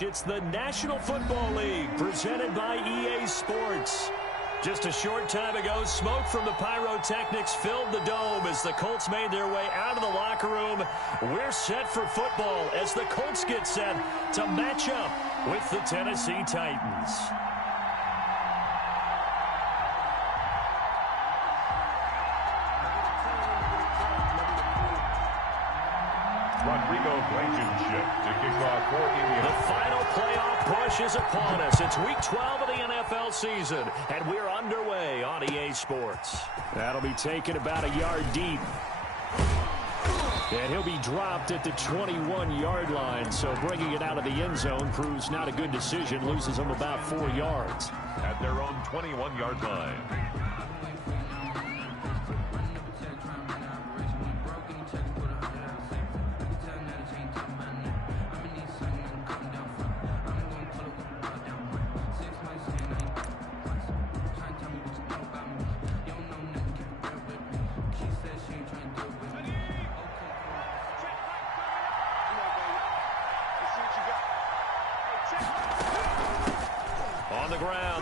correct. It's the National Football League presented by EA Sports. Just a short time ago, smoke from the pyrotechnics filled the dome as the Colts made their way out of the locker room. We're set for football as the Colts get set to match up with the Tennessee Titans. Rodrigo Blankenship to kick off for Indiana. The final playoff push is upon us. It's week 12 of the NFL season, and we're underway on EA Sports. That'll be taken about a yard deep. And he'll be dropped at the 21-yard line, so bringing it out of the end zone proves not a good decision, loses him about 4 yards. At their own 21-yard line.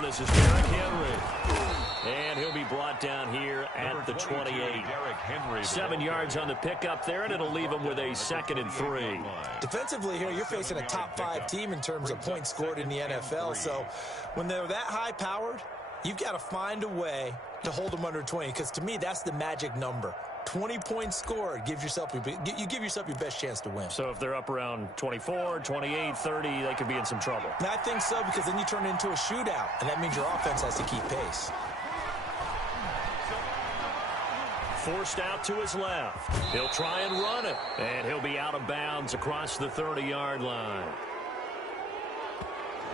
This is Derrick Henry. And he'll be brought down here at the 28. 7 yards on the pickup there, and it'll leave him with a 2nd and 3. Defensively here, you're facing a top-5 team in terms of points scored in the NFL. So when they're that high-powered, you've got to find a way to hold them under 20, because to me, that's the magic number. 20 points scored, you give yourself your best chance to win. So if they're up around 24, 28, 30, they could be in some trouble. And I think so, because then you turn it into a shootout, and that means your offense has to keep pace. Forced out to his left. He'll try and run it, and he'll be out of bounds across the 30-yard line.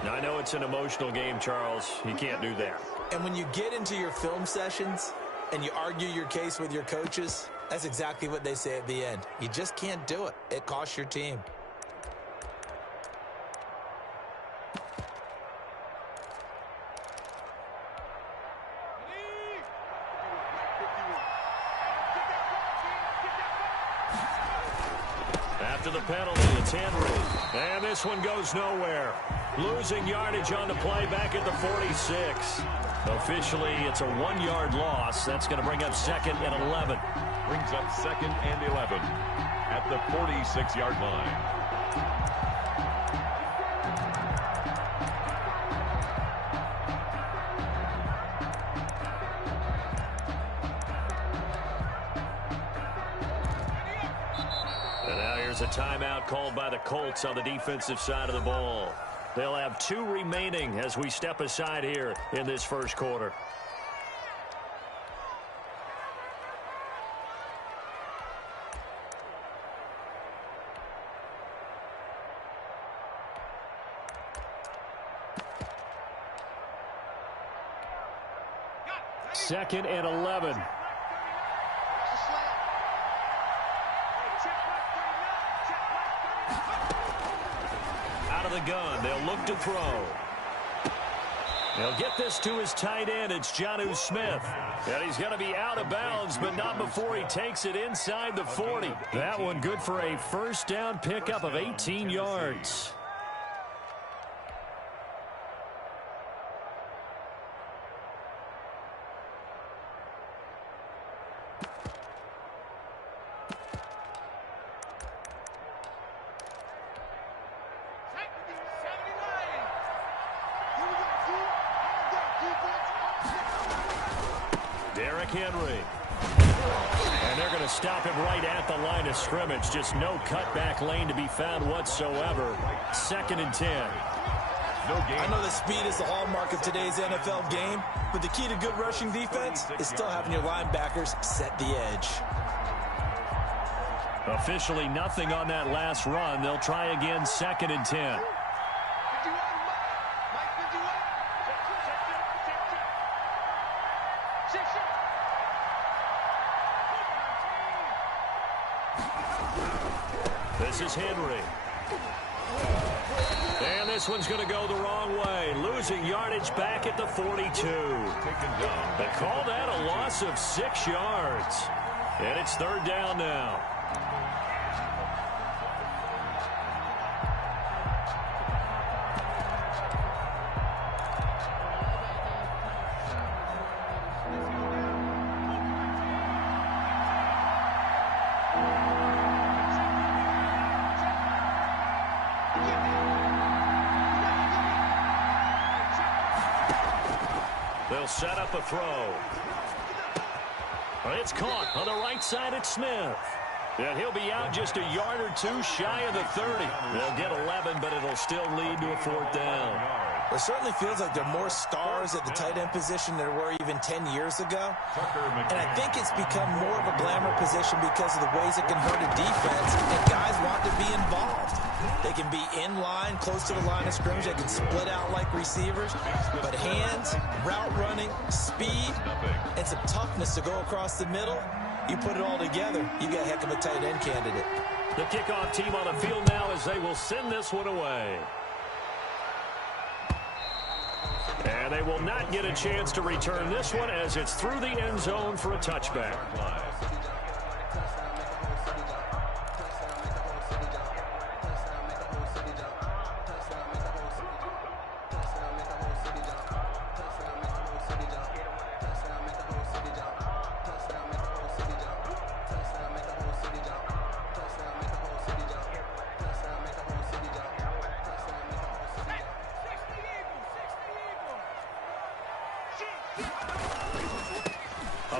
Now, I know it's an emotional game, Charles. You can't do that. And when you get into your film sessions and you argue your case with your coaches, that's exactly what they say at the end. You just can't do it. It costs your team. After the penalty, it's Henry. And this one goes nowhere. Losing yardage on the play back at the 46. Officially, it's a 1-yard loss. That's going to bring up 2nd and 11. Brings up 2nd and 11 at the 46-yard line. And now here's a timeout called by the Colts on the defensive side of the ball. They'll have 2 remaining as we step aside here in this first quarter. Second and 11. Out of the gun, they'll look to throw. They'll get this to his tight end. It's Jonnu Smith. And he's going to be out of bounds, but not before he takes it inside the 40. That one good for a first down pickup of 18 yards. Derrick Henry. And they're going to stop him right at the line of scrimmage. Just no cutback lane to be found whatsoever. 2nd and 10. I know that speed is the hallmark of today's NFL game, but the key to good rushing defense is still having your linebackers set the edge. Officially nothing on that last run. They'll try again, 2nd and 10. This is Henry. And this one's going to go the wrong way. Losing yardage back at the 42. They call that a loss of 6 yards. And it's 3rd down now. They'll set up a throw. It's caught on the right side at Smith. And he'll be out just a yard or two shy of the 30. They'll get 11, but it'll still lead to a 4th down. It certainly feels like there are more stars at the tight end position than there were even 10 years ago. And I think it's become more of a glamour position because of the ways it can hurt a defense, and guys want to be involved. They can be in line, close to the line of scrimmage. They can split out like receivers. But hands, route running, speed, and some toughness to go across the middle, you put it all together, you got a heck of a tight end candidate. The kickoff team on the field now as they will send this one away. And they will not get a chance to return this one as it's through the end zone for a touchback.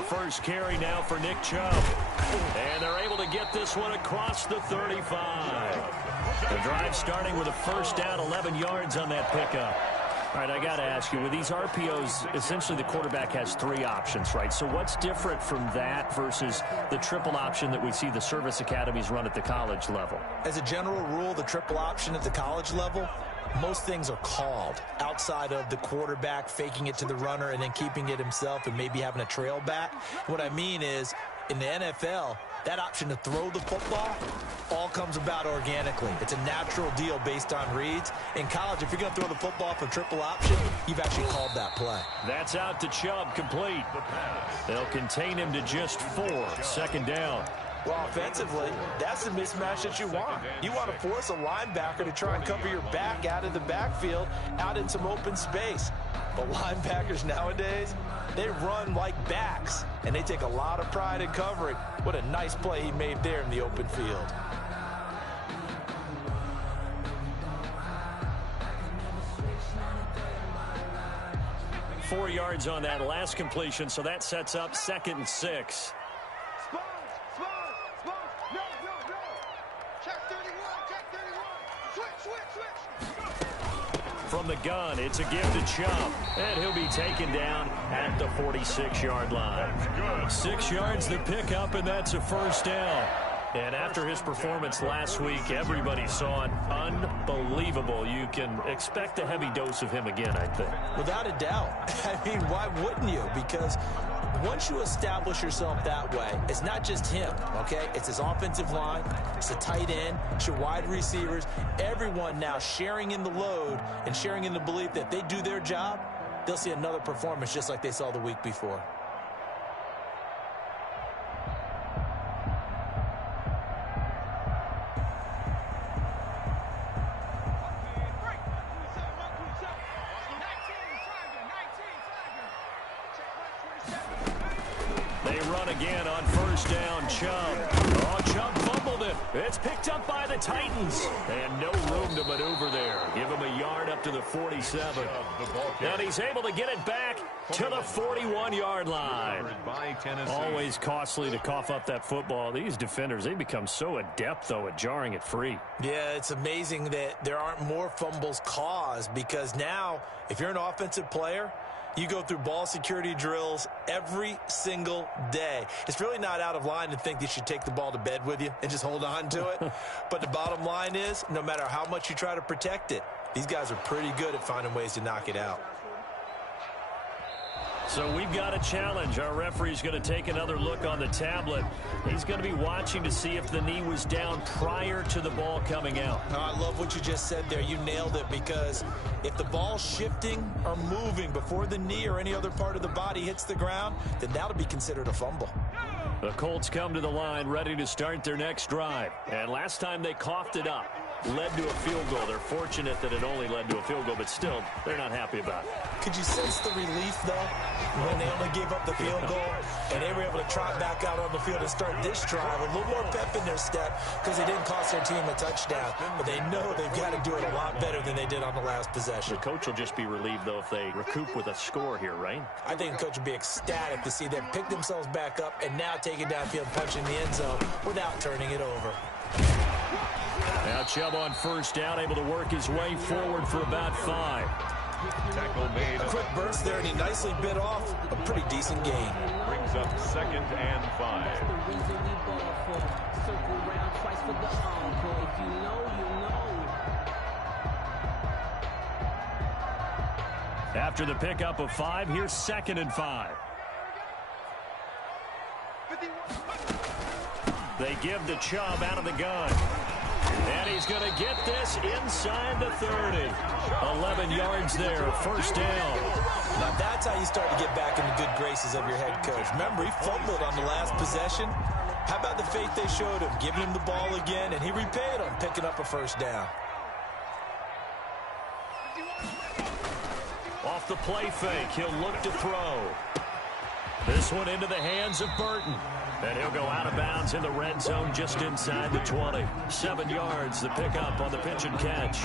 First carry now for Nick Chubb. And they're able to get this one across the 35. The drive starting with a first down, 11 yards on that pickup. All right, I got to ask you, with these RPOs, essentially the quarterback has 3 options, right? So what's different from that versus the triple option that we see the service academies run at the college level? As a general rule, the triple option at the college level, most things are called outside of the quarterback faking it to the runner and then keeping it himself and maybe having a trail back. What I mean is, in the NFL, that option to throw the football all comes about organically. It's a natural deal based on reads. In college, if you're going to throw the football for triple option, you've actually called that play. That's out to Chubb, complete. They'll contain him to just 4, 2nd down. Well, offensively, that's the mismatch that you want. You want to force a linebacker to try and cover your back out of the backfield, out in some open space. But linebackers nowadays, they run like backs, and they take a lot of pride in covering. What a nice play he made there in the open field. Four yards on that last completion, so that sets up 2nd and 6. From the gun, it's a give to Chubb, and he'll be taken down at the 46-yard line. 6 yards the pickup, and that's a first down. And after his performance last week, everybody saw it. Unbelievable. You can expect a heavy dose of him again, I think. Without a doubt. I mean, why wouldn't you? Because once you establish yourself that way, it's not just him, okay? It's his offensive line, it's the tight end, it's your wide receivers, everyone now sharing in the load and sharing in the belief that if they do their job, they'll see another performance just like they saw the week before. Again on first down, Chubb. Oh, Chubb fumbled it. It's picked up by the Titans. And no room to maneuver there. Give him a yard up to the 47. And he's able to get it back to the 41-yard line. Always costly to cough up that football. These defenders, they become so adept, though, at jarring it free. Yeah, it's amazing that there aren't more fumbles caused because now, if you're an offensive player, you go through ball security drills every single day. It's really not out of line to think you should take the ball to bed with you and just hold on to it. But the bottom line is, no matter how much you try to protect it, these guys are pretty good at finding ways to knock it out. So we've got a challenge. Our referee's going to take another look on the tablet. He's going to be watching to see if the knee was down prior to the ball coming out. I love what you just said there. You nailed it, because if the ball's shifting or moving before the knee or any other part of the body hits the ground, then that'll be considered a fumble. The Colts come to the line ready to start their next drive. And last time they coughed it up. led to a field goal. They're fortunate that it only led to a field goal, but still, they're not happy about it. Could you sense the relief, though, when they only gave up the field goal and they were able to trot back out on the field and start this drive? A little more pep in their step because they didn't cost their team a touchdown, but they know they've got to do it a lot better than they did on the last possession. The coach will just be relieved, though, if they recoup with a score here, right? I think the coach would be ecstatic to see them pick themselves back up and now take it downfield, punching the end zone without turning it over. Now Chubb on first down, able to work his way forward for about 5. Tackle made. A quick burst there, and he nicely bit off a pretty decent gain. Brings up 2nd and 5. After the pickup of 5, here's 2nd and 5. They give to Chubb out of the gun. And he's going to get this inside the 30. 11 yards there, first down. Now that's how you start to get back in the good graces of your head coach. Remember, he fumbled on the last possession. How about the faith they showed him, giving him the ball again, and he repaid him, picking up a first down. Off the play fake, he'll look to throw. This one into the hands of Burton. And he'll go out of bounds in the red zone just inside the 20. 7 yards, the pickup on the pitch and catch.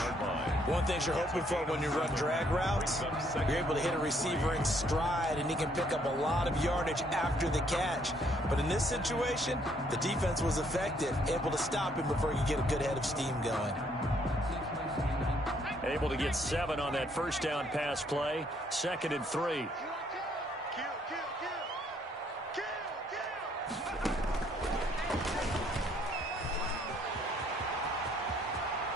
One thing you're hoping for when you run drag routes, you're able to hit a receiver in stride, and he can pick up a lot of yardage after the catch. But in this situation, the defense was effective, able to stop him before you get a good head of steam going. Able to get 7 on that first down pass play. 2nd and 3.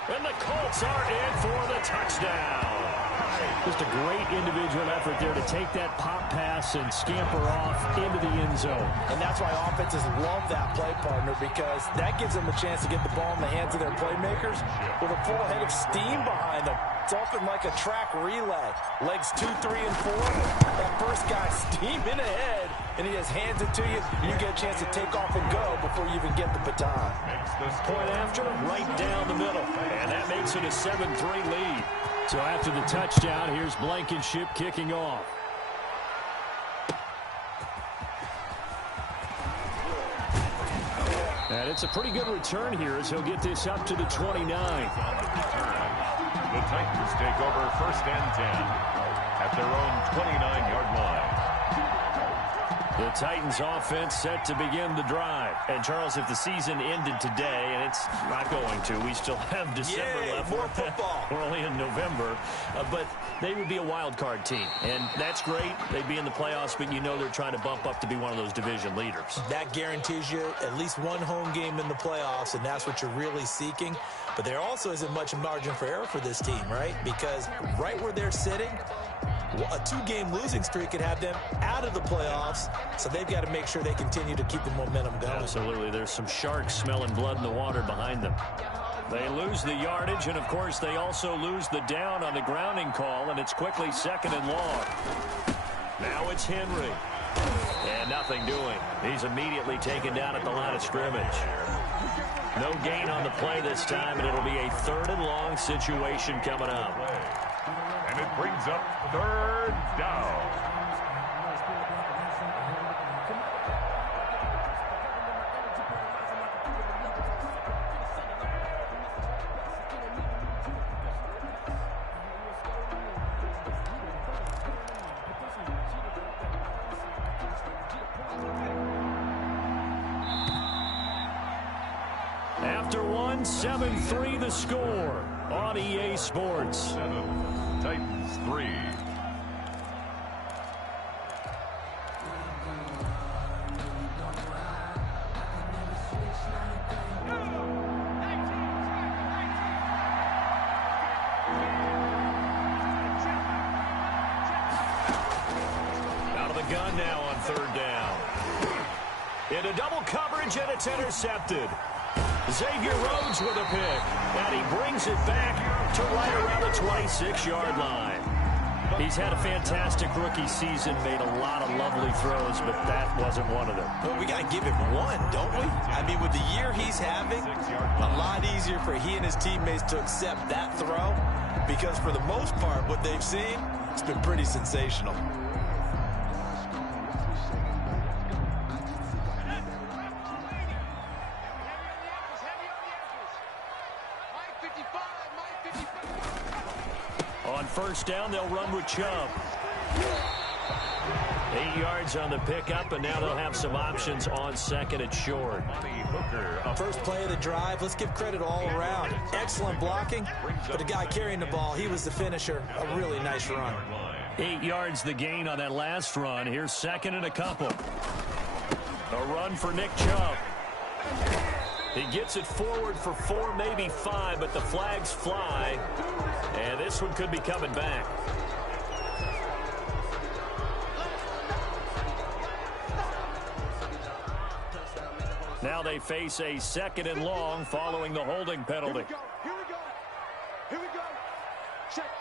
And the Colts are in for the touchdown. Just a great individual effort there to take that pop pass and scamper off into the end zone. And that's why offenses love that play partner, because that gives them a chance to get the ball in the hands of their playmakers with a full head of steam behind them. It's often like a track relay. Legs 2, 3, and 4. That first guy steaming ahead, and he just hands it to you, and you get a chance to take off and go before you even get the baton. Point after, right down the middle. And that makes it a 7-3 lead. So after the touchdown, here's Blankenship kicking off. And it's a pretty good return here as he'll get this up to the 29. The Titans take over 1st and 10 at their own 29-yard line. The Titans offense set to begin the drive. And Charles, if the season ended today, and it's not going to, we still have December left. More football. We're only in November, but they would be a wild card team. And that's great. They'd be in the playoffs, but you know they're trying to bump up to be one of those division leaders. That guarantees you at least one home game in the playoffs, and that's what you're really seeking. But there also isn't much margin for error for this team, right? Because right where they're sitting, a 2-game losing streak could have them out of the playoffs, so they've got to make sure they continue to keep the momentum going. Absolutely. There's some sharks smelling blood in the water behind them. They lose the yardage, and, of course, they also lose the down on the grounding call, and it's quickly 2nd and long. Now it's Henry. And nothing doing. He's immediately taken down at the line of scrimmage. No gain on the play this time, and it'll be a 3rd and long situation coming up. And it brings up 3rd down. After 7-3 the score on EA Sports. 7, Titans 3. Out of the gun now on 3rd down. Into double coverage, and it's intercepted. Xavier Rhodes with a pick, and he brings it back to right around the 26-yard line. He's had a fantastic rookie season, made a lot of lovely throws, but that wasn't one of them. Well, we got to give him one, don't we? I mean, with the year he's having, a lot easier for he and his teammates to accept that throw, because for the most part, what they've seen, it's been pretty sensational. On first down, they'll run with Chubb. 8 yards on the pickup, and now they'll have some options on second and short. First play of the drive, let's give credit all around. Excellent blocking, but the guy carrying the ball, he was the finisher. A really nice run. 8 yards the gain on that last run. Here's second and a couple. A run for Nick Chubb. He gets it forward for 4, maybe 5, but the flags fly, and this one could be coming back. Now they face a second and long following the holding penalty. Here we go. Check.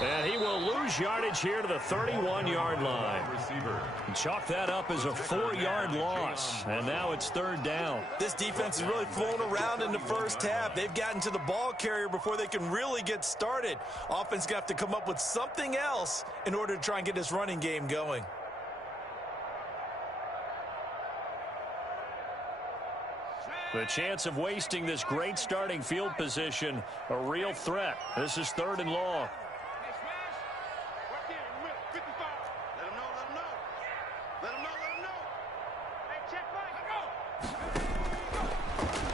And he will lose yardage here to the 31-yard line. Chalk that up as a 4-yard loss, and now it's third down. This defense is really flown around in the first half. They've gotten to the ball carrier before they can really get started. Offense got to come up with something else in order to try and get this running game going. The chance of wasting this great starting field position, a real threat. This is third and long.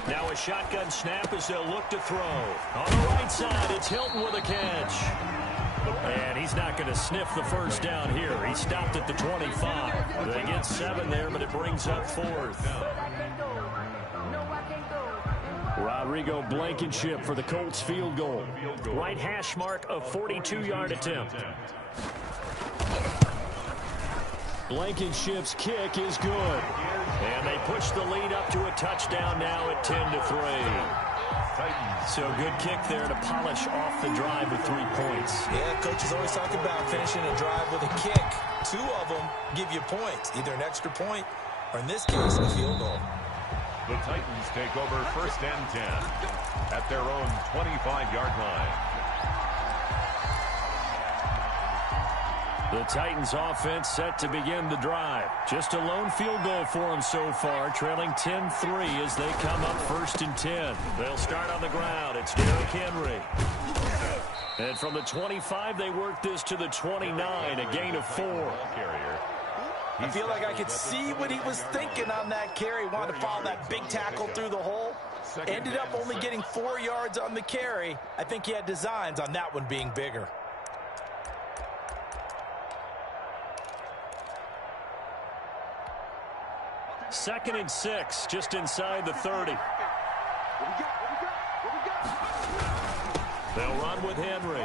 Now a shotgun snap as they'll look to throw. On the right side, it's Hilton with a catch. And he's not going to sniff the first down here. He stopped at the 25. They get 7 there, but it brings up 4th. Rodrigo Blankenship for the Colts field goal. Right hash mark, a 42-yard attempt. Blankenship's kick is good. And they push the lead up to a touchdown now at 10-3. So good kick there to polish off the drive with 3 points. Yeah, coaches always talk about finishing a drive with a kick. 2 of them give you points, either an extra point or, in this case, a field goal. The Titans take over first and 10 at their own 25-yard line. The Titans offense set to begin the drive. Just a lone field goal for them so far, trailing 10-3 as they come up first and 10. They'll start on the ground. It's Derrick Henry. And from the 25, they work this to the 29, a gain of 4. I feel like I could see what he was thinking on that carry. Wanted to follow that big tackle through the hole. Ended up only getting 4 yards on the carry. I think he had designs on that one being bigger. Second and 6, just inside the 30. They'll run with Henry.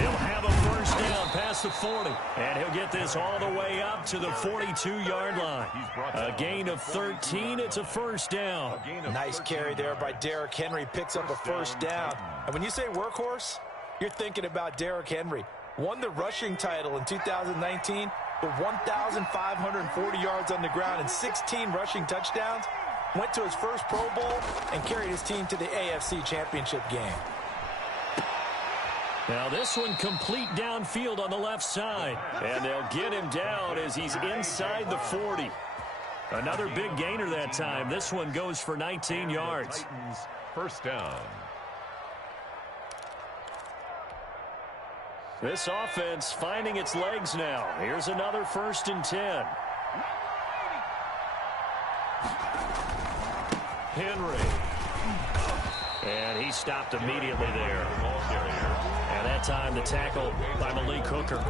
He'll have a first down past the 40. And he'll get this all the way up to the 42-yard line. A gain of 13. It's a first down. Nice carry there by Derrick Henry. Picks up a first down. And when you say workhorse, you're thinking about Derrick Henry. Won the rushing title in 2019 with 1,540 yards on the ground and 16 rushing touchdowns. Went to his first Pro Bowl and carried his team to the AFC Championship game. Now this one complete downfield on the left side. And they'll get him down as he's inside the 40. Another big gainer that time. This one goes for 19 yards. First down. This offense finding its legs now. Here's another first and 10. Henry. And he stopped immediately there. And that time the tackle by Malik Hooker.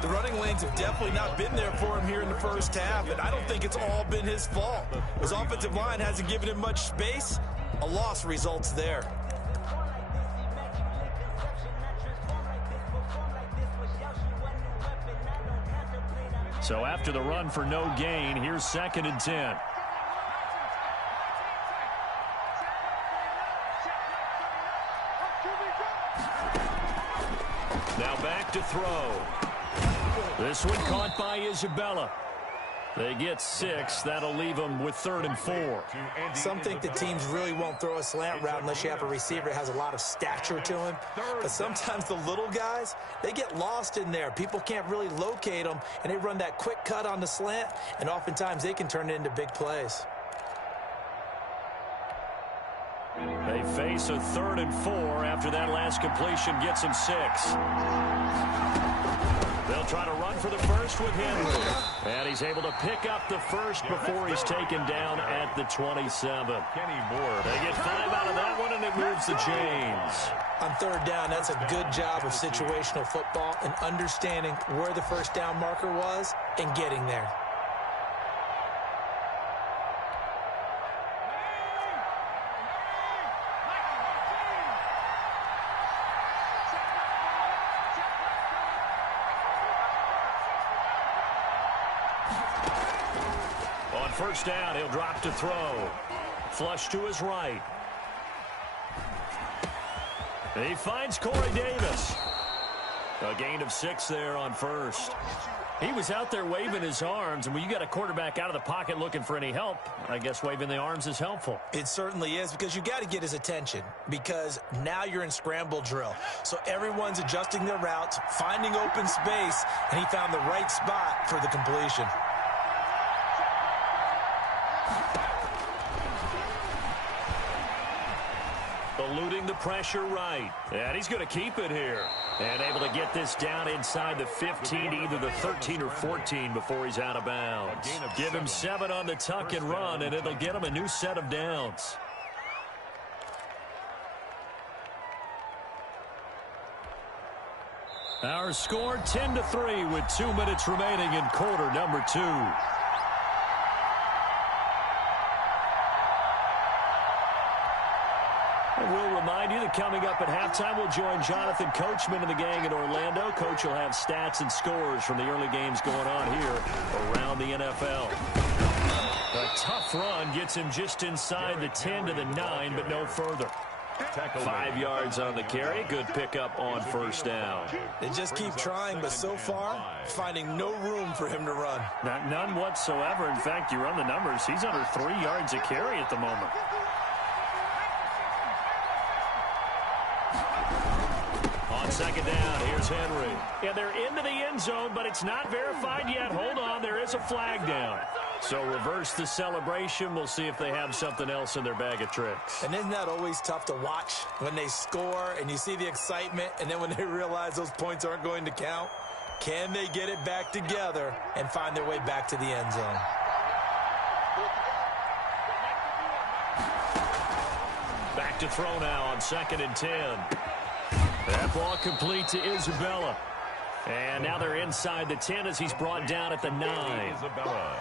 The running lanes have definitely not been there for him here in the first half, and I don't think it's all been his fault. His offensive line hasn't given him much space. A loss results there. So after the run for no gain, here's second and 10. Now back to throw. This one caught by Isabella. They get 6. That'll leave them with 3rd and 4. Some think the teams really won't throw a slant route unless you have a receiver that has a lot of stature to him. But sometimes the little guys, they get lost in there. People can't really locate them, and they run that quick cut on the slant, and oftentimes they can turn it into big plays. They face a 3rd and 4 after that last completion gets them 6. They'll try to run for the first with Henry. And he's able to pick up the first before he's taken down at the 27. Kenny Moore. They get 5 out of that one, and it moves the chains. On 3rd down, that's a good job of situational football and understanding where the first down marker was and getting there. First down, he'll drop to throw. Flush to his right. He finds Corey Davis. A gain of 6 there on first. He was out there waving his arms, and when you got a quarterback out of the pocket looking for any help, I guess waving the arms is helpful. It certainly is, because you got to get his attention, because now you're in scramble drill. So everyone's adjusting their routes, finding open space, and he found the right spot for the completion. Eluding the pressure right. And he's going to keep it here. And able to get this down inside the 15, either the 13 or 14 before he's out of bounds. Give him 7 on the tuck and run, and it'll get him a new set of downs. Our score 10-3 with 2 minutes remaining in quarter number 2. We'll remind you that coming up at halftime, we'll join Jonathan Coachman and the gang in Orlando. Coach will have stats and scores from the early games going on here around the NFL. A tough run gets him just inside the 10 to the 9, but no further. 5 yards on the carry. Good pickup on first down. They just keep trying, but so far, finding no room for him to run. None whatsoever. In fact, you run the numbers. He's under 3 yards a carry at the moment. On second down, here's Henry. Yeah, they're into the end zone, but it's not verified yet. Hold on, there is a flag down. So reverse the celebration. We'll see if they have something else in their bag of tricks. And isn't that always tough to watch when they score and you see the excitement, and then when they realize those points aren't going to count? Can they get it back together and find their way back to the end zone? Back to throw now on 2nd and 10. That ball complete to Isabella. And now they're inside the 10 as he's brought down at the 9.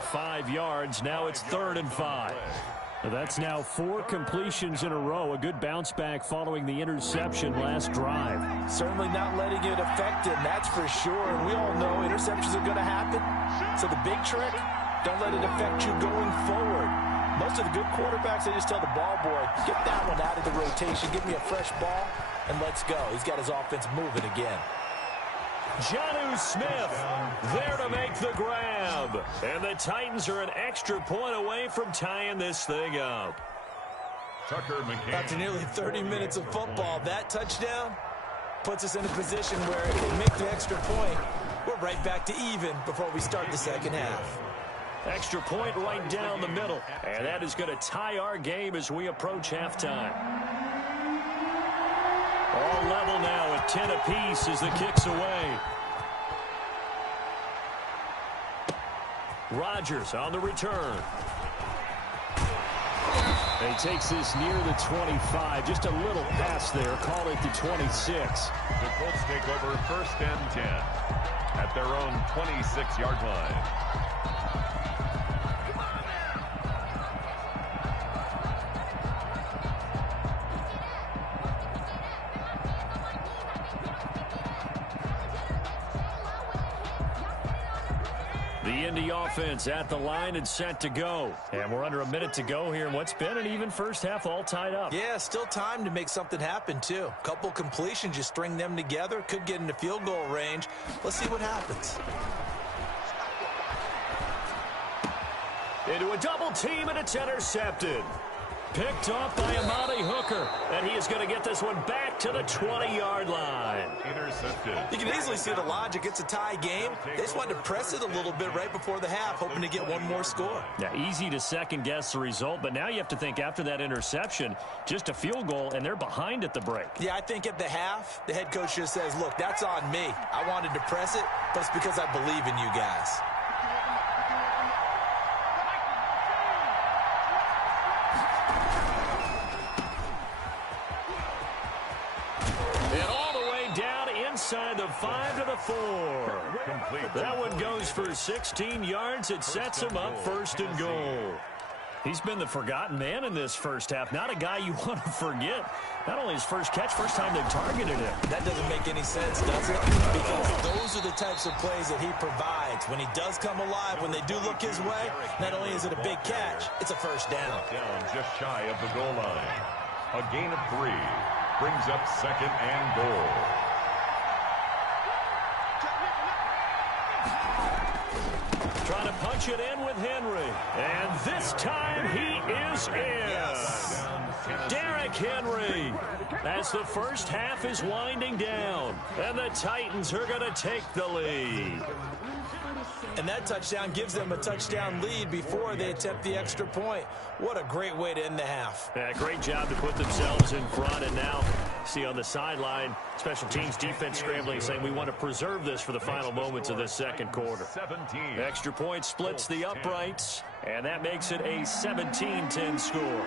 5 yards. Now it's 3rd and 5. That's now 4 completions in a row. A good bounce back following the interception last drive. Certainly not letting it affect him, that's for sure. And we all know interceptions are going to happen. So the big trick, don't let it affect you going forward. Most of the good quarterbacks, they just tell the ball boy, get that one out of the rotation, give me a fresh ball, and let's go. He's got his offense moving again. Jonnu Smith there to make the grab. And the Titans are an extra point away from tying this thing up. Tucker McCain. After nearly 30 minutes of football, that touchdown puts us in a position where if they make the extra point, we're right back to even before we start the second half. Extra point right down the middle. And that is going to tie our game as we approach halftime. All level now at 10 apiece as the kick's away. Rodgers on the return. And he takes this near the 25. Just a little pass there. Call it the 26. The Colts take over 1st and 10 at their own 26-yard line. The Indy offense at the line and set to go. And we're under a minute to go here in what's been an even first half, all tied up. Yeah, still time to make something happen, too. Couple completions, you string them together. Could get into field goal range. Let's see what happens. Into a double team, and it's intercepted. Picked off by Amani Hooker. And he is going to get this one back to the 20-yard line. Intercepted. You can easily see the logic. It's a tie game. They just wanted to press it a little bit right before the half, hoping to get one more score. Yeah, easy to second-guess the result, but now you have to think after that interception, just a field goal, and they're behind at the break. Yeah, I think at the half, the head coach just says, look, that's on me. I wanted to press it, but it's because I believe in you guys. Inside the 5 to the 4. Complete. That one goes for 16 yards. It sets him up first and goal. He's been the forgotten man in this first half. Not a guy you want to forget. Not only his first catch, first time they've targeted him. That doesn't make any sense, does it? Because those are the types of plays that he provides. When he does come alive, when they do look his way, not only is it a big catch, it's a first down. Down just shy of the goal line. A gain of 3 brings up second and goal. Trying to punch it in with Henry. And this time he is in. Yes. Derrick Henry as the first half is winding down. And the Titans are going to take the lead. And that touchdown gives them a touchdown lead before they attempt the extra point. What a great way to end the half. Yeah, great job to put themselves in front. And now, see on the sideline, special teams defense scrambling, saying we want to preserve this for the final moments of this second quarter. 17. Extra point splits the uprights, and that makes it a 17-10 score.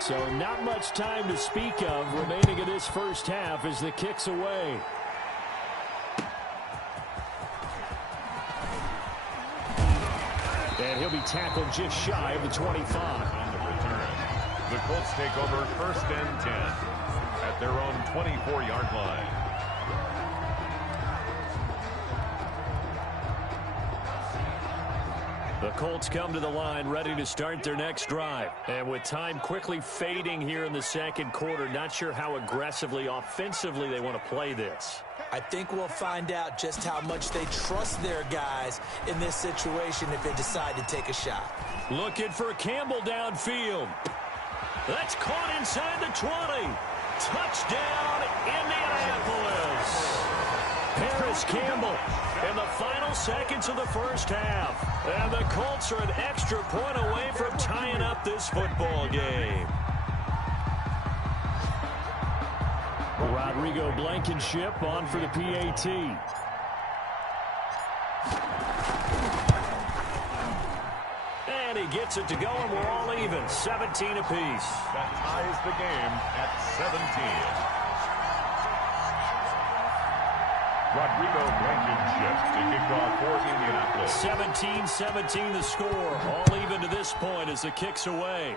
So not much time to speak of remaining in this first half as the kick's away. And he'll be tackled just shy of the 25. On the return, the Colts take over first and 10 at their own 24-yard line. The Colts come to the line ready to start their next drive. And with time quickly fading here in the second quarter, not sure how aggressively, offensively they want to play this. I think we'll find out just how much they trust their guys in this situation if they decide to take a shot. Looking for Campbell downfield. That's caught inside the 20. Touchdown, Indianapolis. Paris Campbell in the final seconds of the first half. And the Colts are an extra point away from tying up this football game. Rodrigo Blankenship on for the PAT. And he gets it to go, and we're all even, 17 apiece. That ties the game at 17. Rodrigo Blankenship to kick off for Indianapolis. 17-17 the score. All even to this point as the kick's away.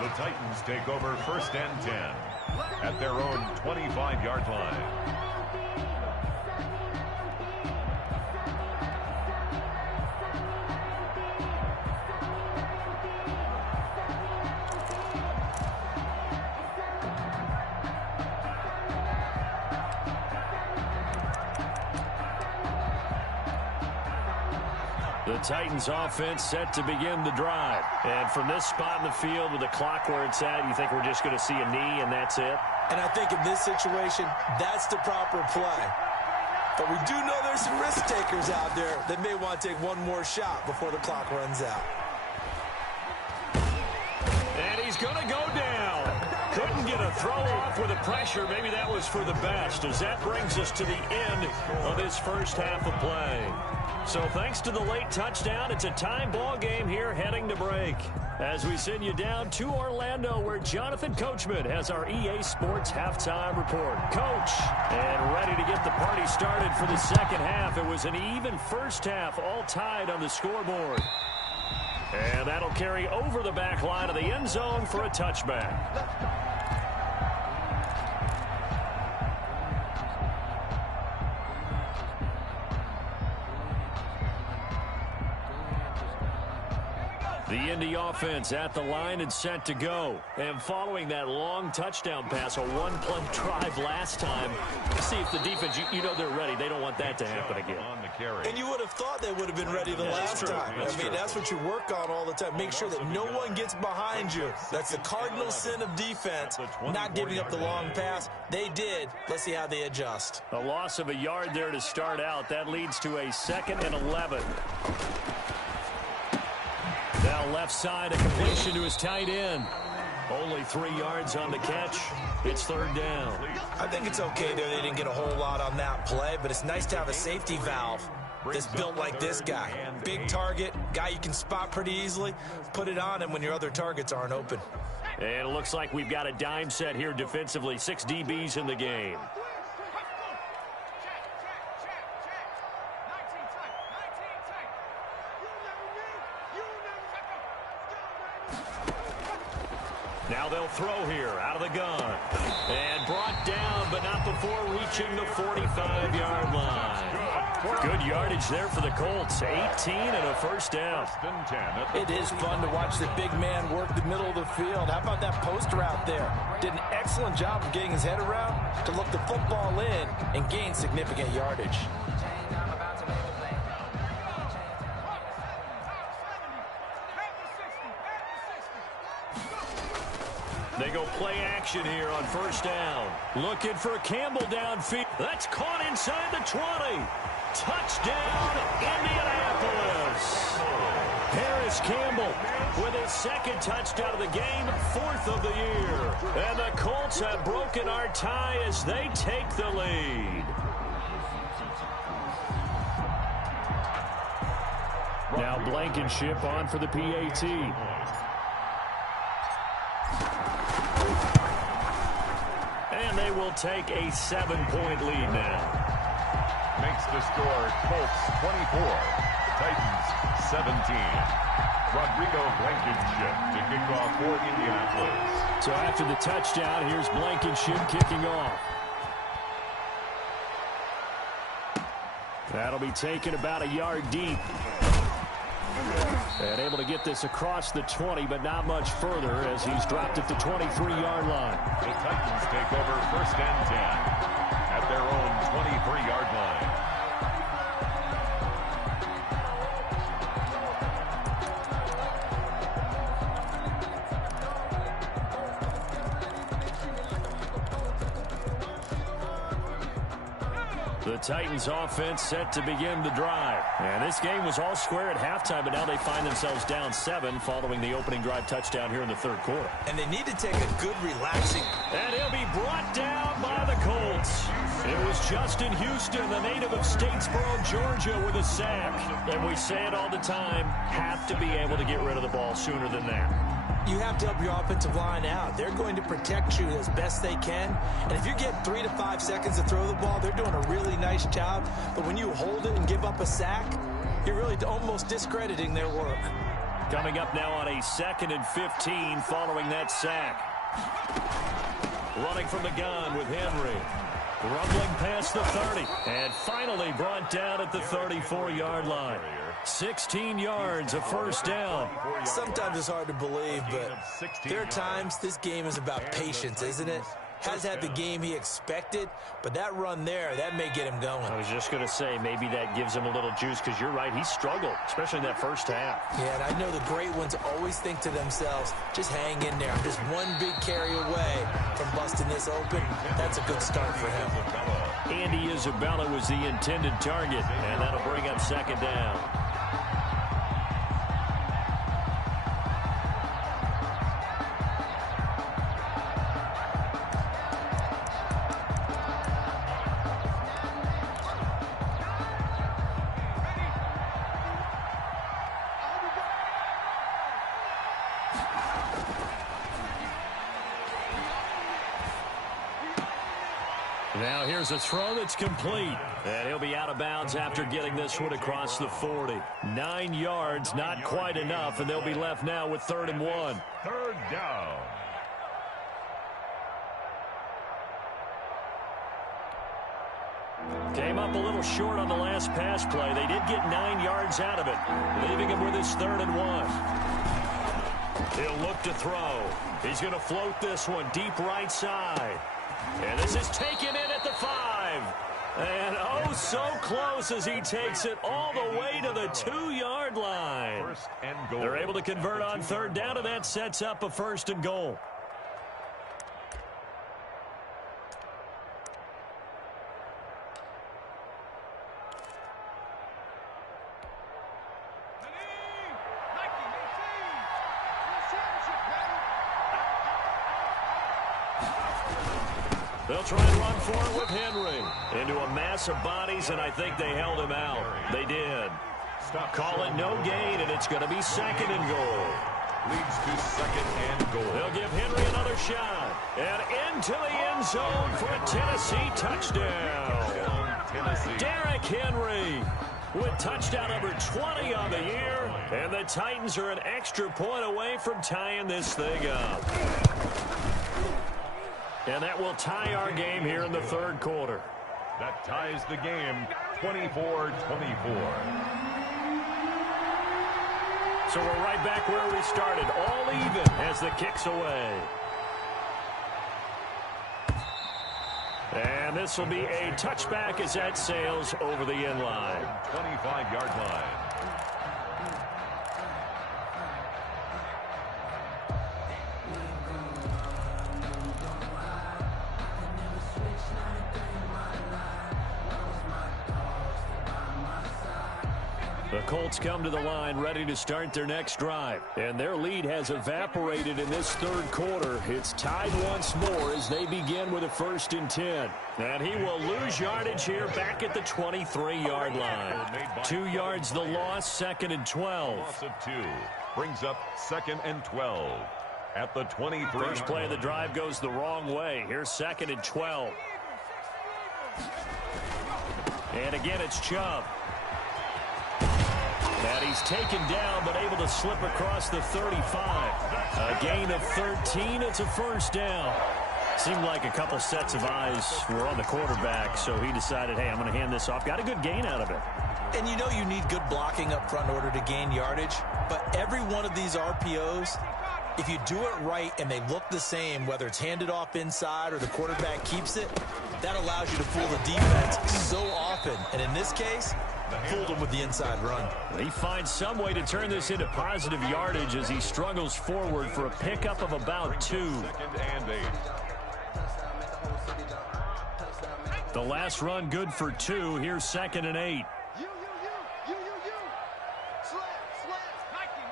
The Titans take over first and 10 at their own 25-yard line. The Titans offense set to begin the drive. And from this spot in the field with the clock where it's at, you think we're just going to see a knee and that's it? And I think in this situation, that's the proper play. But we do know there's some risk takers out there that may want to take one more shot before the clock runs out. And he's going to go down. Couldn't get a throw off with the pressure. Maybe that was for the best, as that brings us to the end of this first half of play. So thanks to the late touchdown, it's a tie ball game here heading to break. As we send you down to Orlando, where Jonathan Coachman has our EA Sports halftime report. Coach, and ready to get the party started for the second half. It was an even first half, all tied on the scoreboard. And that'll carry over the back line of the end zone for a touchback. The Indy offense at the line and set to go. And following that long touchdown pass, a one-play drive last time, see if the defense, you know they're ready. They don't want that to happen again. And you would have thought they would have been ready the last time. That's what you work on all the time. Make sure that no one gets behind you. That's the cardinal sin of defense, not giving up the long pass. They did. Let's see how they adjust. A loss of a yard there to start out. That leads to a 2nd and 11. Now left side, a completion to his tight end. Only 3 yards on the catch. It's 3rd down. I think it's okay there. They didn't get a whole lot on that play, but it's nice to have a safety valve that's built like this guy. Big target, guy you can spot pretty easily. Put it on him when your other targets aren't open. And it looks like we've got a dime set here defensively. 6 DBs in the game. Now they'll throw here out of the gun. And brought down, but not before reaching the 45-yard line. Good yardage there for the Colts. 18 and a 1st down. It is fun to watch the big man work the middle of the field. How about that post route there? Did an excellent job of getting his head around to look the football in and gain significant yardage. They go play action here on 1st down. Looking for Campbell downfield. That's caught inside the 20. Touchdown, Indianapolis. Harris Campbell with his 2nd touchdown of the game, 4th of the year. And the Colts have broken our tie as they take the lead. Now Blankenship on for the PAT. And they will take a 7-point lead now. Makes the score Colts 24, Titans 17. Rodrigo Blankenship to kick off for Indianapolis. So after the touchdown, here's Blankenship kicking off. That'll be taken about a yard deep. And able to get this across the 20, but not much further as he's dropped at the 23-yard line. The Titans take over 1st and 10 at their own 23-yard line. The Titans offense set to begin the drive. And this game was all square at halftime, but now they find themselves down 7 following the opening drive touchdown here in the 3rd quarter. And they need to take a good relaxing. And he'll be brought down by the Colts. It was Justin Houston, the native of Statesboro, Georgia, with a sack. And we say it all the time, have to be able to get rid of the ball sooner than that. You have to help your offensive line out. They're going to protect you as best they can. And if you get 3 to 5 seconds to throw the ball, they're doing a really nice job. But when you hold it and give up a sack, you're really almost discrediting their work. Coming up now on a 2nd and 15 following that sack. Running from the gun with Henry. Rumbling past the 30. And finally brought down at the 34-yard line. 16 yards, a 1st down. Sometimes it's hard to believe, but there are times this game is about patience, isn't it? Has had the game he expected, but that run there, that may get him going. I was just going to say, maybe that gives him a little juice, because you're right, he struggled, especially in that 1st half. Yeah, and I know the great ones always think to themselves, just hang in there. I'm just one big carry away from busting this open. That's a good start for him. Andy Isabella was the intended target, and that'll bring up 2nd down. Now here's a throw that's complete. And he'll be out of bounds after getting this one across the 40. 9 yards, not quite enough, and they'll be left now with 3rd and 1. 3rd down. Came up a little short on the last pass play. They did get 9 yards out of it, leaving him with his 3rd and 1. He'll look to throw. He's going to float this one deep right side. And this is taken in at the 5. And oh, so close as he takes it all the way to the 2-yard line. First and goal. They're able to convert on third down, and that sets up a first and goal. They'll try and run for it with Henry. Into a mass of bodies, and I think they held him out. They did. Call it no gain, and it's going to be second and goal. Leads to second and goal. They'll give Henry another shot. And into the end zone for a Tennessee touchdown. Derrick Henry with touchdown number 20 on the year. And the Titans are an extra point away from tying this thing up. And that will tie our game here in the third quarter. That ties the game 24-24. So we're right back where we started, all even as the kick's away. And this will be a touchback as that sails over the end line. 25-yard line. The Colts come to the line ready to start their next drive. And their lead has evaporated in this third quarter. It's tied once more as they begin with a 1st and 10. And he will lose yardage here back at the 23-yard line. 2 yards the loss, 2nd and 12. Loss of 2 brings up 2nd and 12 at the 23. First play of the drive goes the wrong way. Here's 2nd and 12. And again, it's Chubb. And he's taken down, but able to slip across the 35. A gain of 13. It's a first down. Seemed like a couple sets of eyes were on the quarterback, so he decided, hey, I'm going to hand this off. Got a good gain out of it. And you know you need good blocking up front in order to gain yardage. But every one of these RPOs, if you do it right and they look the same, whether it's handed off inside or the quarterback keeps it, that allows you to fool the defense so often. And in this case, fooled him with the inside run. He finds some way to turn this into positive yardage as he struggles forward for a pickup of about 2. 2nd and 8. The last run good for 2. Here's 2nd and 8. You. Slant. 19,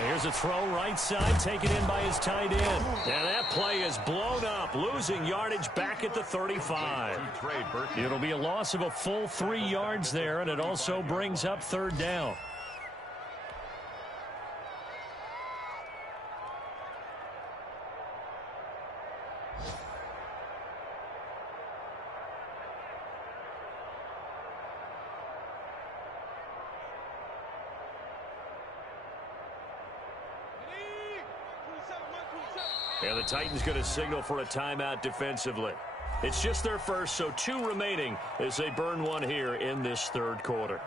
18. Here's a throw right side, taken in by his tight end. And that play is blown up, losing yardage back at the 35. It'll be a loss of a full 3 yards there, and it also brings up third down. And the Titans going to signal for a timeout defensively. It's just their first, so 2 remaining as they burn one here in this third quarter.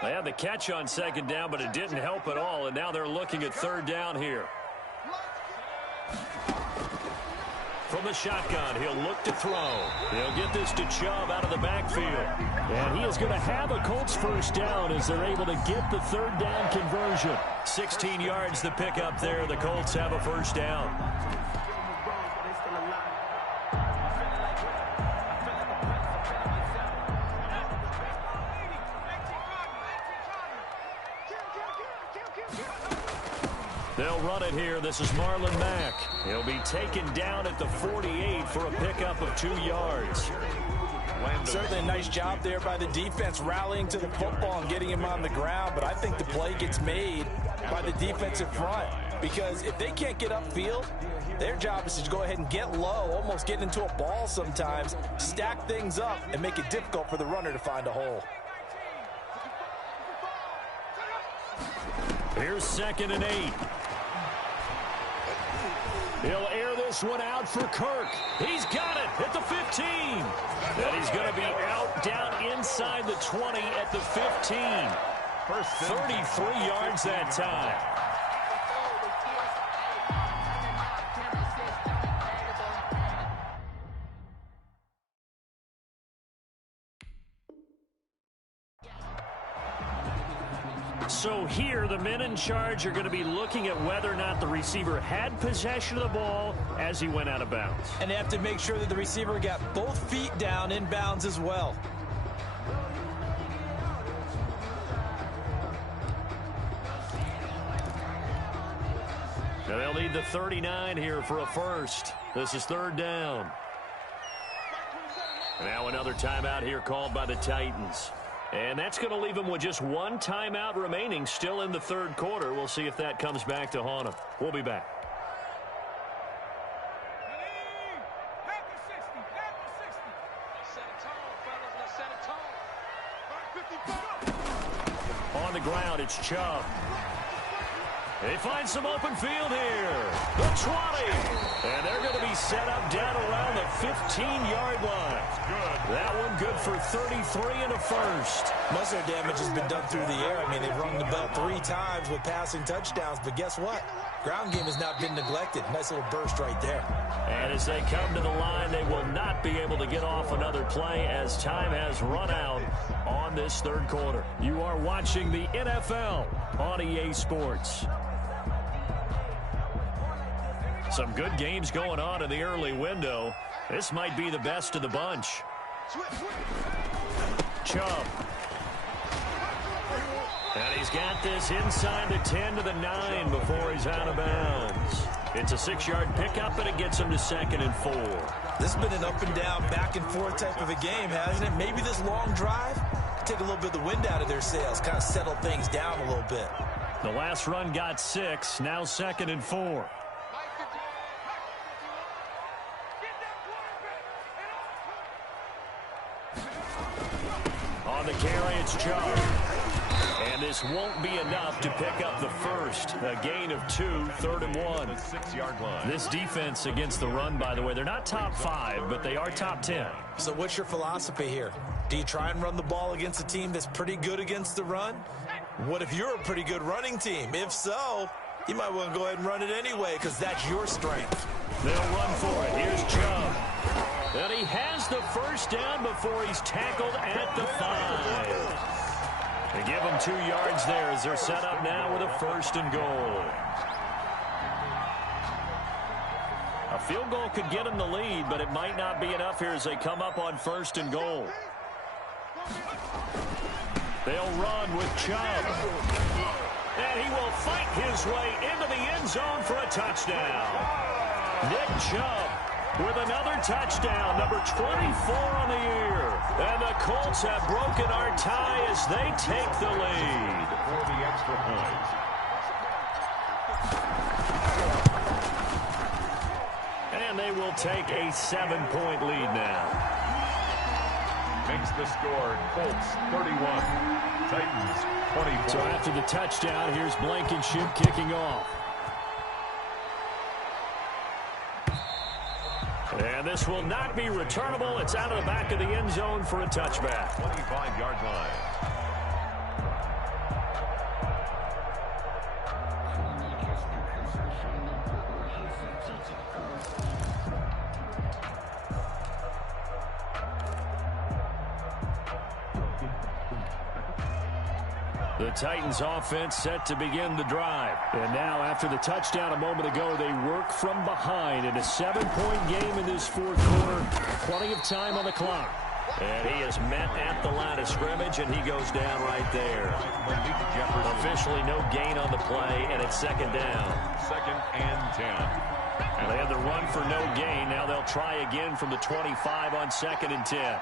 They had the catch on second down, but it didn't help at all, and now they're looking at third down here. From the shotgun, he'll look to throw. He'll get this to Chubb out of the backfield. And he is going to have a Colts first down as they're able to get the third down conversion. 16 yards the pickup there. The Colts have a first down. They'll run it here. This is Marlon Mack. He'll be taken down at the 48 for a pickup of 2 yards. Certainly a nice job there by the defense rallying to the football and getting him on the ground, but I think the play gets made by the defensive front. Because if they can't get upfield, their job is to go ahead and get low, almost getting into a ball sometimes, stack things up, and make it difficult for the runner to find a hole. Here's 2nd and 8. He'll air this one out for Kirk. He's got it at the 15. And he's going to be out down inside the 20 at the 15. 33 yards that time. So here, the men in charge are going to be looking at whether or not the receiver had possession of the ball as he went out of bounds. And they have to make sure that the receiver got both feet down in bounds as well. Now they'll need the 39 here for a first. This is 3rd down. Now another timeout here called by the Titans. And that's going to leave them with just one timeout remaining still in the 3rd quarter. We'll see if that comes back to haunt them. We'll be back. On the ground, it's Chubb. They find some open field here. The 20. And they're going to be set up down around the 15-yard line. That one good for 33 and a first. Most of their damage has been done through the air. I mean, they've rung the bell 3 times with passing touchdowns. But guess what? Ground game has not been neglected. Nice little burst right there. And as they come to the line, they will not be able to get off another play as time has run out on this 3rd quarter. You are watching the NFL on EA Sports. Some good games going on in the early window. This might be the best of the bunch. Chubb. And he's got this inside the 10 to the 9 before he's out of bounds. It's a 6-yard pickup, and it gets him to 2nd and 4. This has been an up and down, back and forth type of a game, hasn't it? Maybe this long drive, take a little bit of the wind out of their sails, kind of settle things down a little bit. The last run got 6, now 2nd and 4. On the carry, it's Chubb. And this won't be enough to pick up the first. A gain of 2, 3rd and 1. 6-yard line. This defense against the run, by the way, they're not top 5, but they are top 10. So what's your philosophy here? Do you try and run the ball against a team that's pretty good against the run? What if you're a pretty good running team? If so, you might want to go ahead and run it anyway because that's your strength. They'll run for it. Here's Chubb. And he has the first down before he's tackled at the 5. They give him 2 yards there as they're set up now with a 1st and goal. A field goal could get him the lead, but it might not be enough here as they come up on 1st and goal. They'll run with Chubb. And he will fight his way into the end zone for a touchdown. Nick Chubb with another touchdown, number 24 on the year. And the Colts have broken our tie as they take the lead. For the extra point. And they will take a 7-point lead now. Makes the score Colts 31, Titans 24. So after the touchdown, here's Blankenship kicking off. And this will not be returnable. It's out of the back of the end zone for a touchback. 25-yard line. The Titans offense set to begin the drive. And now after the touchdown a moment ago, they work from behind in a 7-point game in this 4th quarter. Plenty of time on the clock. And he is met at the line of scrimmage, and he goes down right there. Officially no gain on the play, and it's 2nd down. 2nd and 10. And they had the run for no gain. Now they'll try again from the 25 on 2nd and 10.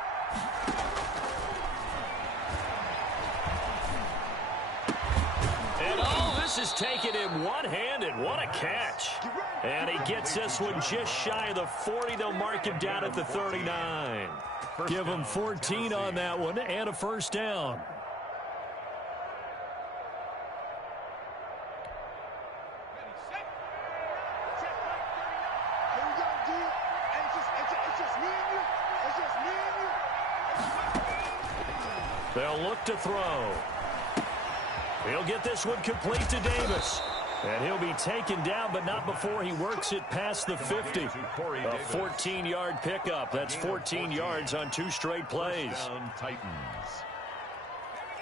This is taken in one-handed. What a catch. And he gets this one just shy of the 40. They'll mark him down at the 39. Give him 14 on that one and a first down. They'll look to throw. He'll get this one complete to Davis. And he'll be taken down, but not before he works it past the 50. A 14-yard pickup. That's 14 yards on 2 straight plays.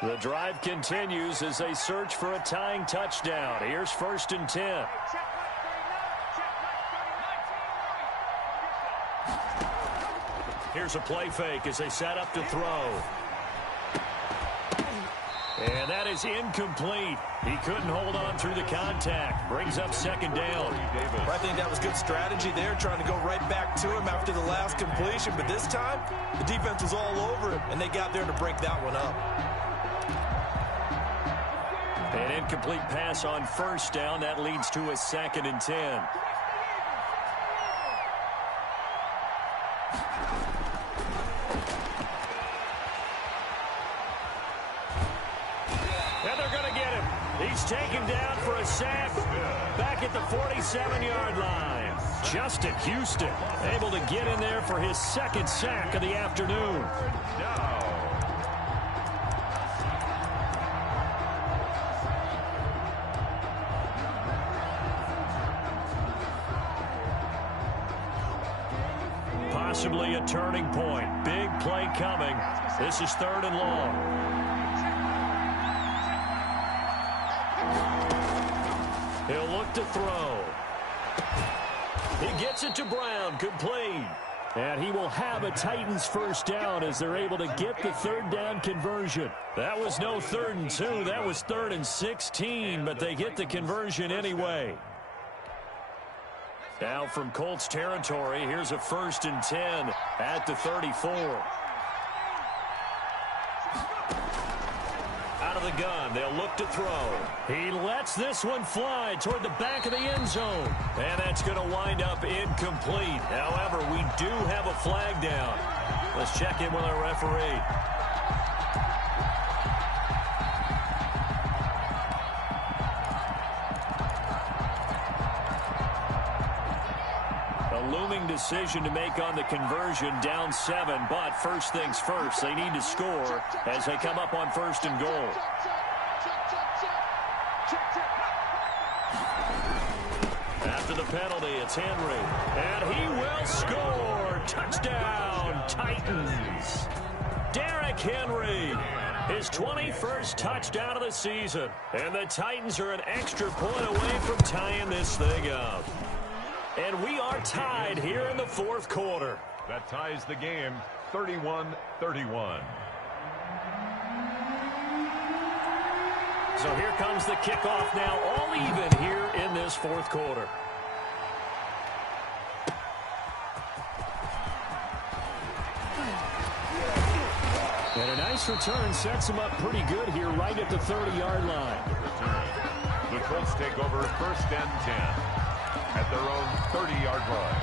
The drive continues as they search for a tying touchdown. Here's 1st and 10. Here's a play fake as they set up to throw. And that is incomplete. He couldn't hold on through the contact. Brings up 2nd down. I think that was good strategy there, trying to go right back to him after the last completion. But this time, the defense was all over him, and they got there to break that one up. An incomplete pass on 1st down. That leads to a 2nd and 10. He's taken down for a sack back at the 47-yard line. Justin Houston able to get in there for his 2nd sack of the afternoon. Possibly a turning point. Big play coming. This is 3rd and long. He'll look to throw. He gets it to Brown, complete. And he will have a Titans first down as they're able to get the 3rd down conversion. That was no 3rd and 2, that was 3rd and 16, but they get the conversion anyway. Now from Colts territory, here's a 1st and 10 at the 34. Out of the gun, they'll look to throw. He lets this one fly toward the back of the end zone. And that's going to wind up incomplete. However, we do have a flag down. Let's check in with our referee. A looming decision to make on the conversion, down 7, but first things first, they need to score as they come up on 1st and goal. After the penalty, it's Henry, and he will score. Touchdown, Titans. Derrick Henry, his 21st touchdown of the season, and the Titans are an extra point away from tying this thing up. And we are tied here in the 4th quarter. That ties the game, 31-31. So here comes the kickoff now, all even here in this 4th quarter. And a nice return sets him up pretty good here right at the 30-yard line. The Colts take over 1st and 10. At their own 30-yard line.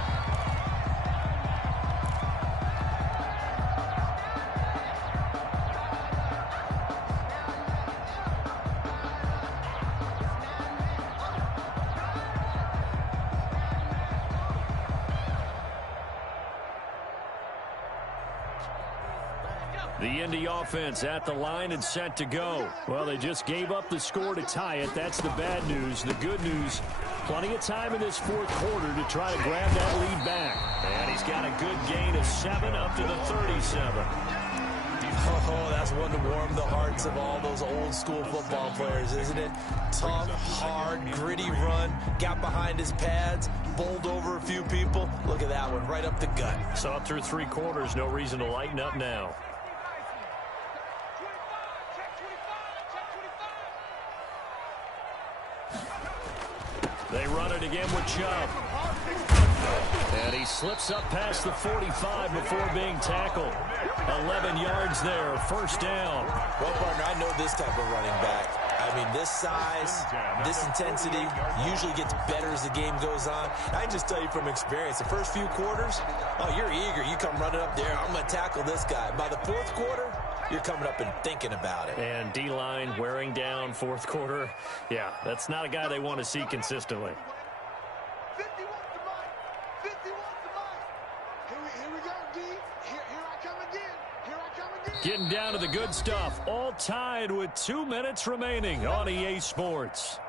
The Indy offense at the line and set to go. Well, they just gave up the score to tie it. That's the bad news. The good news, plenty of time in this 4th quarter to try to grab that lead back. And he's got a good gain of 7 up to the 37. Oh, that's one to warm the hearts of all those old school football players, isn't it? Tough, hard, gritty run, got behind his pads, bowled over a few people. Look at that one, right up the gut. Saw through 3 quarters, no reason to lighten up now. They run it again with Chubb. And he slips up past the 45 before being tackled. 11 yards there, 1st down. Well, partner, I know this type of running back. I mean, this size, this intensity usually gets better as the game goes on. I just tell you from experience, the first few quarters, oh, you're eager. You come running up there, I'm going to tackle this guy. By the fourth quarter, you're coming up and thinking about it. And D-line wearing down fourth quarter. Yeah, that's not a guy they want to see consistently. 50 wants the mic. 50 wants the mic. Here we go, D. Here I come again. Here I come again. Getting down to the good stuff. All tied with 2 minutes remaining on EA Sports.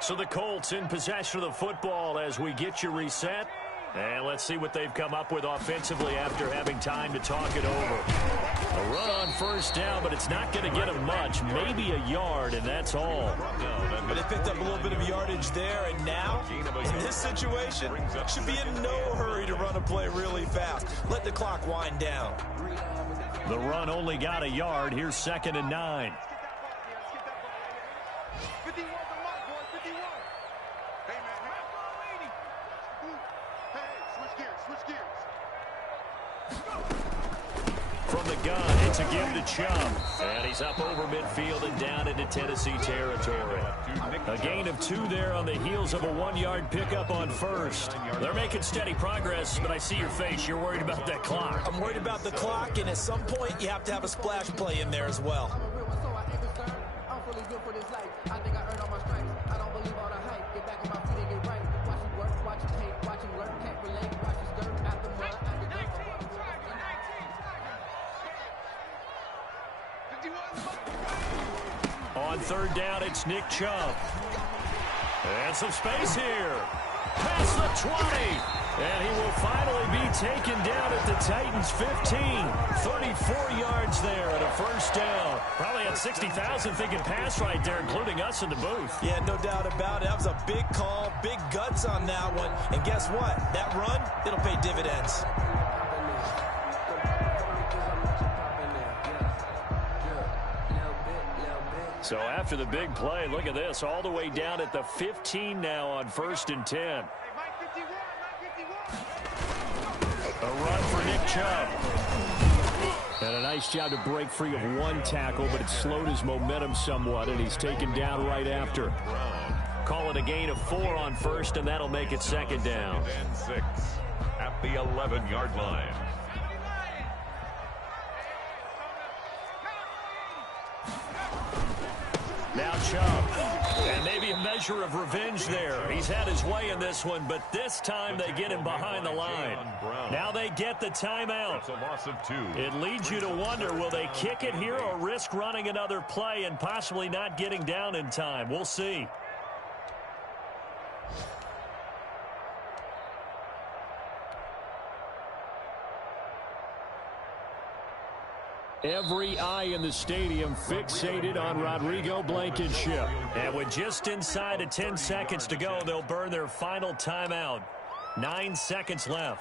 So the Colts in possession of the football as we get you reset. And let's see what they've come up with offensively after having time to talk it over. A run on first down, but it's not going to get them much. Maybe a yard, and that's all. But they picked up a little bit of yardage there, and now, in this situation, should be in no hurry to run a play really fast. Let the clock wind down. The run only got a yard. Here's 2nd and 9. 51 the mic, boys. 51. Hey, man. Hey, switch gears. From the gun, it's a give to Chubb. And he's up over midfield and down into Tennessee territory. A gain of 2 there on the heels of a 1-yard pickup on first. They're making steady progress, but I see your face. You're worried about that clock. I'm worried about the clock, and at some point, you have to have a splash play in there as well. On 3rd down, it's Nick Chubb. And some space here. Past the 20. And he will finally be taken down at the Titans' 15. 34 yards there at a first down. Probably had 60,000 thinking pass right there, including us in the booth. Yeah, no doubt about it. That was a big call, big guts on that one. And guess what? That run, it'll pay dividends. So after the big play, look at this, all the way down at the 15 now on 1st and 10. A run for Nick Chubb. And a nice job to break free of 1 tackle, but it slowed his momentum somewhat, and he's taken down right after. Call it a gain of 4 on 1st, and that'll make it 2nd down. And 6 at the 11-yard line. Now Chubb. And maybe a measure of revenge there. He's had his way in this one, but this time they get him behind the line. Now they get the timeout. That's a loss of 2. It leads you to wonder, will they kick it here or risk running another play and possibly not getting down in time? We'll see. Every eye in the stadium fixated on Rodrigo Blankenship. And with just inside of 10 seconds to go, they'll burn their final timeout. 9 seconds left.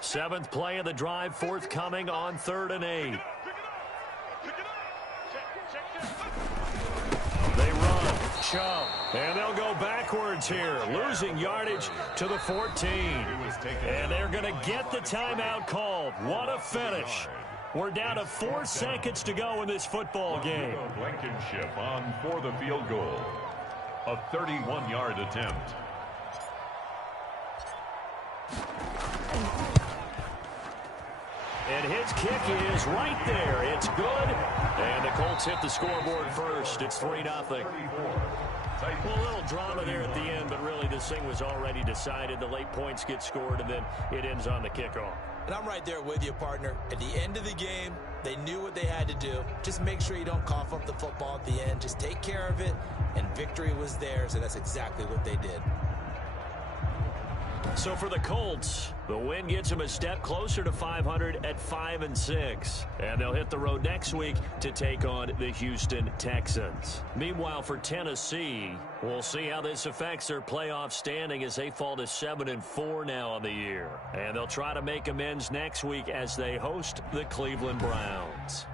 Seventh play of the drive forthcoming on 3rd and 8. They run. Chubb. And they'll go backwards here, losing yardage to the 14. And they're going to get the timeout called. What a finish. We're down to 4 seconds to go in this football game. Blankenship on for the field goal. A 31-yard attempt. And his kick is right there. It's good. And the Colts hit the scoreboard first. It's 3-0. Well, a little drama there at the end, but really this thing was already decided. The late points get scored, and then it ends on the kickoff. And I'm right there with you, partner. At the end of the game, they knew what they had to do. Just make sure you don't cough up the football at the end. Just take care of it, and victory was theirs, and that's exactly what they did. So for the Colts, the win gets them a step closer to 500 at 5-6. And they'll hit the road next week to take on the Houston Texans. Meanwhile, for Tennessee, we'll see how this affects their playoff standing as they fall to 7-4 now on the year. And they'll try to make amends next week as they host the Cleveland Browns.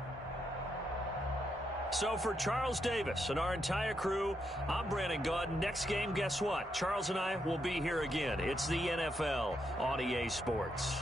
So for Charles Davis and our entire crew, I'm Brandon Gaudin. Next game, guess what? Charles and I will be here again. It's the NFL on EA Sports.